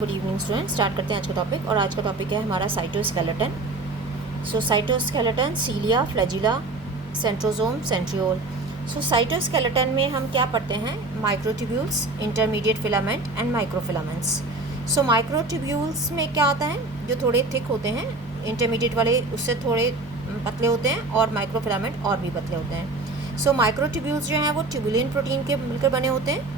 Good evening student, start करते हैं आज का टॉपिक। और आज का टॉपिक है हमारा साइटोस्केलेटन। सो साइटोस्केलेटन, सीलिया, फ्लैजिला, सेंट्रोसोम, सेंट्रियोल। सो साइटोस्केलेटन में हम क्या पढ़ते हैं? Microtubules, intermediate filament and microfilaments. So microtubules में क्या आता है? जो थोड़े थिक होते हैं, इंटरमीडिएट वाले उससे थोड़े पतले होते हैं, और माइक्रोफिलामेंट और भी पतले होते हैं। सो माइक्रोट्यूब्यूल्स जो हैं वो ट्यूबुलिन प्रोटीन के मिलकर बने होते हैं।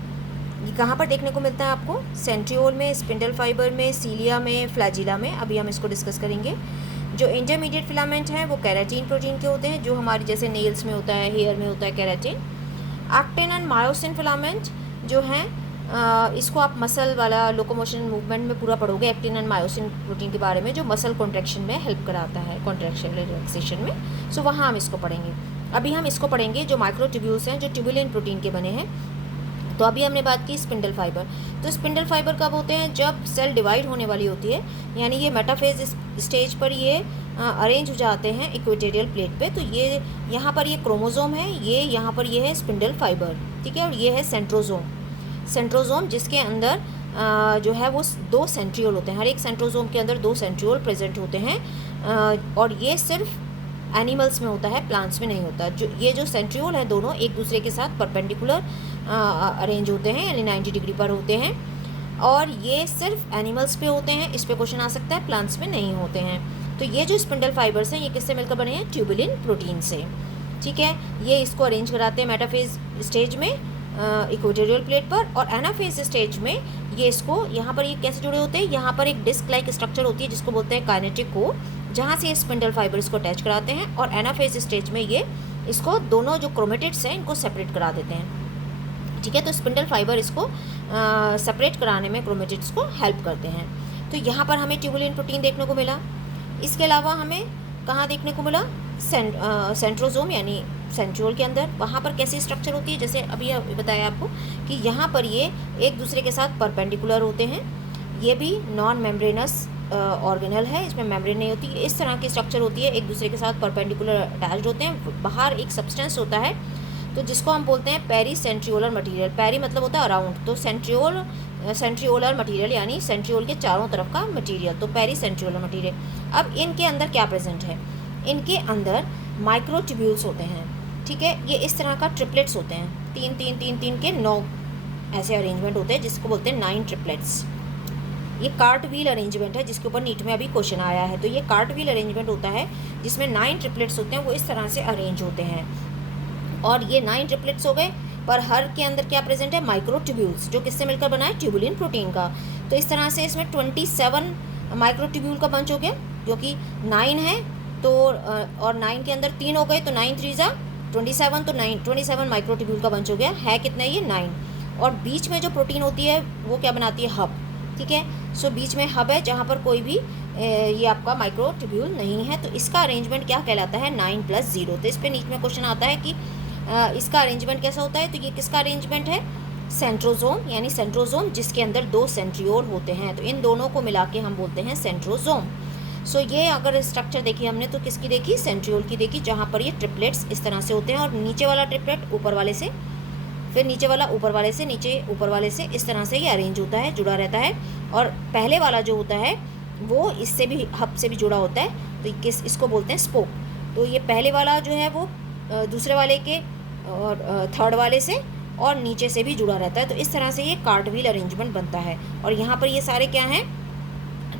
ये कहाँ पर देखने को मिलता है आपको? सेंट्रियोल में, स्पिंडल फाइबर में, सीलिया में, फ्लैजिला में। अभी हम इसको डिस्कस करेंगे। जो इंटरमीडिएट फिलामेंट हैं वो केराटिन प्रोटीन के होते हैं, जो हमारी जैसे नेल्स में होता है, हेयर में होता है keratin. Actin and myosin filament जो हैं, इसको आप मसल वाला लोकोमोशन मूवमेंट में पूरा पढ़ोगे, एक्टिन एंड मायोसिन प्रोटीन के बारे में, जो मसल कॉन्ट्रैक्शन में हेल्प कराता है, कॉन्ट्रैक्शन रिलैक्सेशन में। सो वहाँ हम इसको पढ़ेंगे। अभी हम इसको पढ़ेंगे जो माइक्रोट्यूब्यूल्स हैं, जो ट्यूबुलिन प्रोटीन के बने हैं। तो अभी हमने बात की स्पिंडल फाइबर। तो स्पिंडल फाइबर कब होते हैं? जब सेल डिवाइड होने वाली होती है, यानी ये मेटाफेज स्टेज पर ये अरेंज हो जाते हैं इक्वेटोरियल प्लेट पे। तो ये यहाँ पर ये क्रोमोसोम है, ये यहाँ पर ये है स्पिंडल फाइबर, ठीक है। और ये है सेंट्रोसोम। सेंट्रोसोम जिसके अंदर जो है वो 2 सेंट्रियोल होते हैं। हर एक सेंट्रोसोम के अंदर 2 सेंट्रियोल प्रेजेंट होते हैं, और ये सिर्फ एनिमल्स में होता है, प्लांट्स में नहीं होता। जो सेंट्रियोल है दोनों एक दूसरे के साथ परपेंडिकुलर अरेंज होते हैं, यानी 90 डिग्री पर होते हैं, और ये सिर्फ एनिमल्स पे होते हैं। इस पे क्वेश्चन आ सकता है, प्लांट्स में नहीं होते हैं। तो ये जो स्पिंडल फाइबर्स हैं ये किससे मिलकर बने हैं? ट्यूबुलिन प्रोटीन से, ठीक है। ये इसको अरेंज कराते हैं मेटाफेज स्टेज में इक्वेटोरियल प्लेट पर, और एनाफेज स्टेज में ये इसको यहाँ पर ये कैसे जुड़े होते हैं? यहाँ पर एक डिस्क लाइक स्ट्रक्चर होती है जिसको बोलते हैं काइनेटिक कोर, जहाँ से ये स्पिंडल फाइबर इसको अटैच कराते हैं, और एनाफेज स्टेज में ये इसको दोनों जो क्रोमेटिड्स हैं इनको सेपरेट करा देते हैं, ठीक है। तो स्पिंडल फाइबर इसको सेपरेट कराने में क्रोमेटिड्स को हेल्प करते हैं। तो यहाँ पर हमें ट्यूबुलिन प्रोटीन देखने को मिला। इसके अलावा हमें कहाँ देखने को मिला? सेंट्रोसोम यानी सेंट्रियोल के अंदर। वहाँ पर कैसी स्ट्रक्चर होती है? जैसे अभी बताया आपको कि यहाँ पर ये एक दूसरे के साथ परपेंडिकुलर होते हैं। ये भी नॉन मेम्ब्रेनस ऑर्गेनल है, इसमें मेम्ब्रेन नहीं होती। इस तरह की स्ट्रक्चर होती है, एक दूसरे के साथ परपेंडिकुलर अटैच्ड होते हैं। बाहर एक सब्सटेंस होता है तो जिसको हम बोलते हैं पेरी सेंट्रियोलर मटीरियल। पेरी मतलब होता है अराउंड, तो सेंट्रियोलर मटीरियल यानी सेंट्रियोल के चारों तरफ का मटीरियल, तो पेरी सेंट्रियोलर मटीरियल। अब इनके अंदर क्या प्रेजेंट है? इनके अंदर माइक्रोट्यूब्यूल्स होते हैं, ठीक है। ये इस तरह का ट्रिपलेट्स होते हैं, 3 3 3 3 के 9 ऐसे अरेंजमेंट होते हैं, जिसको बोलते हैं 9 ट्रिपलेट्स। ये कार्ट व्हील अरेंजमेंट है, जिसके ऊपर नीट में अभी क्वेश्चन आया है। तो ये कार्ट व्हील अरेंजमेंट होता है जिसमें 9 ट्रिपलेट्स होते हैं, वो इस तरह से अरेंज होते हैं। और ये 9 ट्रिपलेट्स हो गए, पर हर के अंदर क्या प्रेजेंट है? माइक्रोट्यूब्यूल्स, जो किससे मिलकर बना है? ट्यूबुलिन प्रोटीन का। तो इस तरह से इसमें 27 माइक्रोट्यूब्यूल का बंच हो गया, क्योंकि 9 है तो और 9 के अंदर 3 हो गए, तो 9 3 जा 27, तो 27 माइक्रोट्यूब्यूल का बंच हो गया। है कितना? ये 9। और बीच में जो प्रोटीन होती है वो क्या बनाती है? हब, ठीक है। सो बीच में हब है जहाँ पर कोई भी ये आपका माइक्रोट्यूब्यूल नहीं है। तो इसका अरेंजमेंट क्या कहलाता है? 9 + 0। तो इस पर नीट में क्वेश्चन आता है कि इसका अरेंजमेंट कैसा होता है? तो ये किसका अरेंजमेंट है? सेंट्रोसोम, यानी सेंट्रोसोम जिसके अंदर 2 सेंट्रियोल होते हैं। तो इन दोनों को मिला के हम बोलते हैं सेंट्रोसोम। सो ये अगर स्ट्रक्चर देखी हमने तो किसकी देखी? सेंट्रियोल की देखी, जहाँ पर ये ट्रिपलेट्स इस तरह से होते हैं, और नीचे वाला ट्रिपलेट ऊपर वाले से, फिर नीचे वाला ऊपर वाले से, नीचे ऊपर वाले से, इस तरह से ये अरेंज होता है, जुड़ा रहता है। और पहले वाला जो होता है वो इससे भी, हब से भी जुड़ा होता है, तो इसको बोलते हैं स्पोक। तो ये पहले वाला जो है वो दूसरे वाले के और थर्ड वाले से और नीचे से भी जुड़ा रहता है। तो इस तरह से ये कार्ट व्हील अरेंजमेंट बनता है। और यहाँ पर ये सारे क्या हैं?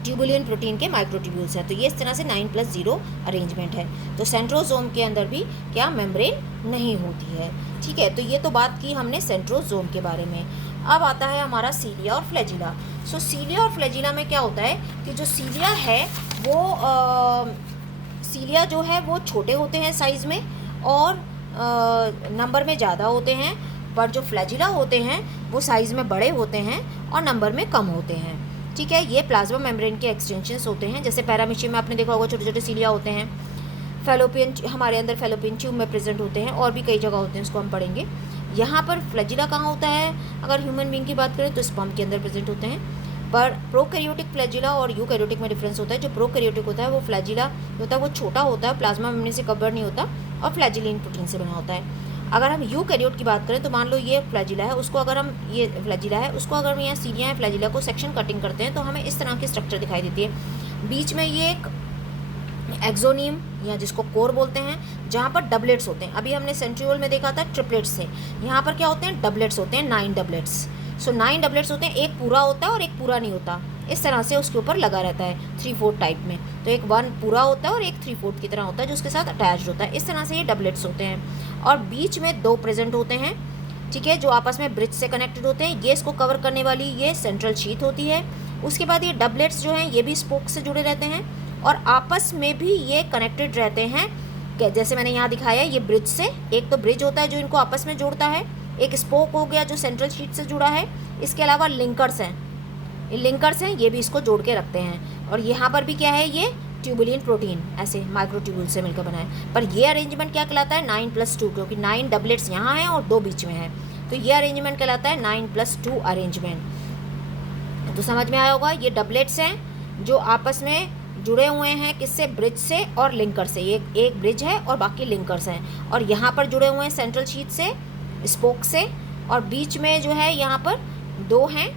ट्यूबुलिन प्रोटीन के माइक्रोट्यूब्यूल्स हैं। तो ये इस तरह से 9 + 0 अरेंजमेंट है। तो सेंट्रोसोम के अंदर भी क्या मेम्ब्रेन नहीं होती है, ठीक है। तो ये तो बात की हमने सेंट्रोसोम के बारे में। अब आता है हमारा सीलिया और फ्लैजिला। सो सीलिया और फ्लैजिला में क्या होता है कि जो सीलिया है वो सीलिया जो है वो छोटे होते हैं साइज़ में, और नंबर में ज़्यादा होते हैं, पर जो फ्लैजिला होते हैं वो साइज़ में बड़े होते हैं और नंबर में कम होते हैं, ठीक है। ये प्लाज्मा मेम्ब्रेन के एक्सटेंशंस होते हैं। जैसे पैरामीशियम में आपने देखा होगा छोटे छोटे सीलिया होते हैं। फैलोपियन हमारे अंदर फैलोपियन ट्यूब में प्रेजेंट होते हैं, और भी कई जगह होते हैं, उसको हम पढ़ेंगे। यहाँ पर फ्लैजिला कहाँ होता है? अगर ह्यूमन बीइंग की बात करें तो स्पर्म के अंदर प्रेजेंट होते हैं। पर प्रोकैरियोटिक फ्लैजिला और यूकैरियोटिक में डिफरेंस होता है। जो प्रोकैरियोटिक होता है वो फ्लैजिला होता है, वो छोटा होता है, प्लाज्मा मेम्ब्रेन से कवर नहीं होता, और फ्लैजिलिन प्रोटीन से बना होता है। अगर हम यूकैरियोट की बात करें तो मान लो ये फ्लैजिला है, उसको अगर हम ये फ्लैजिला है उसको अगर हम यहाँ सीलिया है फ्लैजिला को सेक्शन कटिंग करते हैं तो हमें इस तरह की स्ट्रक्चर दिखाई देती है। बीच में ये एक एक्सोनियम या जिसको कोर बोलते हैं, जहाँ पर डबलेट्स होते हैं। अभी हमने सेंट्रियोल में देखा था ट्रिपलेट्स से, यहाँ पर क्या होते हैं, डबलेट्स होते हैं, 9 डबलेट्स। सो 9 डबलेट्स होते हैं, एक पूरा होता है और एक पूरा नहीं होता, इस तरह से उसके ऊपर लगा रहता है 3/4 टाइप में। तो एक 1 पूरा होता है और एक 3/4 की तरह होता है जो उसके साथ अटैच्ड होता है। इस तरह से ये डबलेट्स होते हैं और बीच में 2 प्रेजेंट होते हैं, ठीक है, जो आपस में ब्रिज से कनेक्टेड होते हैं। ये इसको कवर करने वाली ये सेंट्रल शीथ होती है। उसके बाद ये डबलेट्स जो हैं ये भी स्पोक से जुड़े रहते हैं और आपस में भी ये कनेक्टेड रहते हैं, जैसे मैंने यहाँ दिखाया है ये ब्रिज से। एक तो ब्रिज होता है जो इनको आपस में जोड़ता है, एक स्पोक हो गया जो सेंट्रल शीट से जुड़ा है। इसके अलावा लिंकर्स हैं, लिंकर्स हैं, ये भी इसको जोड़ के रखते हैं। और यहाँ पर भी क्या है, ये ट्यूबुलिन प्रोटीन ऐसे माइक्रोट्यूबुल से मिलकर बना है। पर ये अरेंजमेंट क्या कहलाता है, 9+2, क्योंकि 9 डबलेट्स यहाँ हैं और 2 बीच में है, तो ये अरेंजमेंट कहलाता है 9+2 अरेंजमेंट। तो समझ में आया होगा, ये डबलेट्स हैं जो आपस में जुड़े हुए हैं, किससे, ब्रिज से और लिंकर से। ये एक ब्रिज है और बाकी लिंकर्स हैं। और यहाँ पर जुड़े हुए हैं सेंट्रल शीट से, स्पोक से, और बीच में जो है यहाँ पर 2 हैं,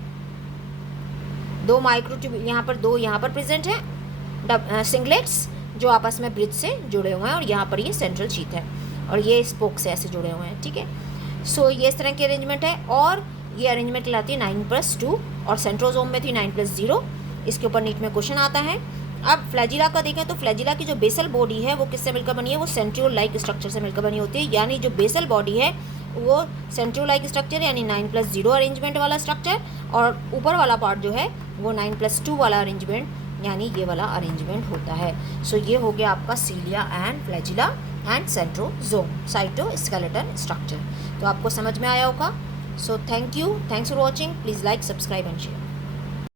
2 माइक्रोट्यूब यहाँ पर 2 यहाँ पर प्रेजेंट हैं, सिंगलेट्स जो आपस में ब्रिज से जुड़े हुए हैं। और यहाँ पर ये सेंट्रल शीट है और ये स्पोक से ऐसे जुड़े हुए हैं, ठीक है। सो ये इस तरह की अरेंजमेंट है और ये अरेंजमेंट कहलाती है 9+2। और सेंट्रोजोम में थी 9+0। इसके ऊपर नीट में क्वेश्चन आता है। अब फ्लैजिला का देखें तो फ्लैजिला की जो बेसल बॉडी है वो किससे मिलकर बनी है, वो सेंट्रियोल लाइक स्ट्रक्चर से मिलकर बनी होती है। यानी जो बेसल बॉडी है वो सेंट्रियोल लाइक स्ट्रक्चर यानी 9+0 अरेंजमेंट वाला स्ट्रक्चर, और ऊपर वाला पार्ट जो है वो 9+2 वाला अरेंजमेंट यानी ये वाला अरेंजमेंट होता है। सो ये हो गया आपका cilia and flagella and centrosome cytoskeleton structure. तो आपको समझ में आया होगा। So thank you, thanks for watching, please like, subscribe and share.